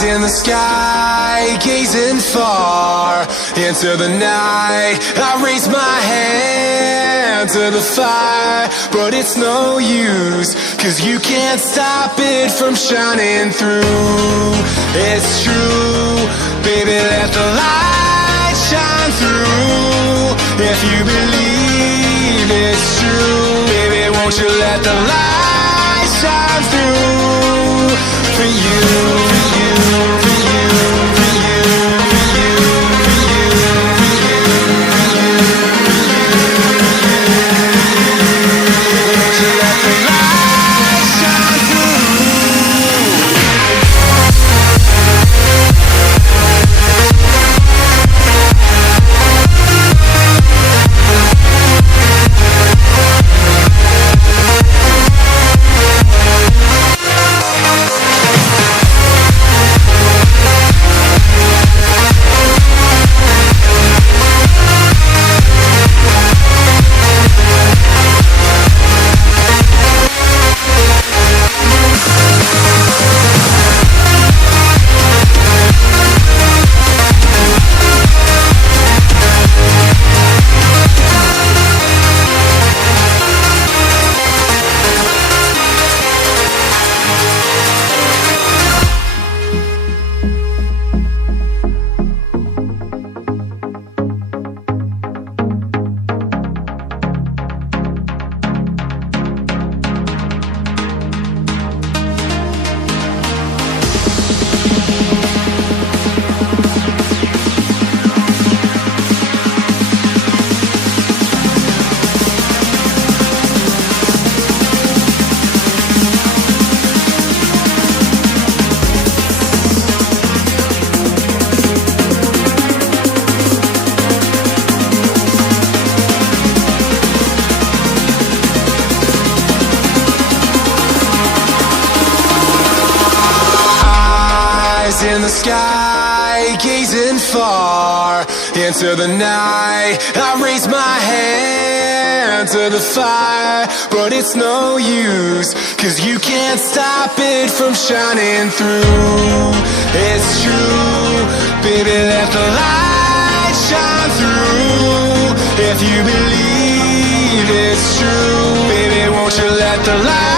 In the sky, gazing far into the night, I raise my hand to the fire, but it's no use, 'cause you can't stop it from shining through. It's true, baby, let the light shine through. If you believe it's true, baby, won't you let the light shine through for you, for you, for you, for you, for you, for you, for you, won't you let the light shine through? In the sky, gazing far into the night, I raise my hand to the fire, but it's no use, 'cause you can't stop it from shining through. It's true, baby, let the light shine through. If you believe it's true, baby, won't you let the light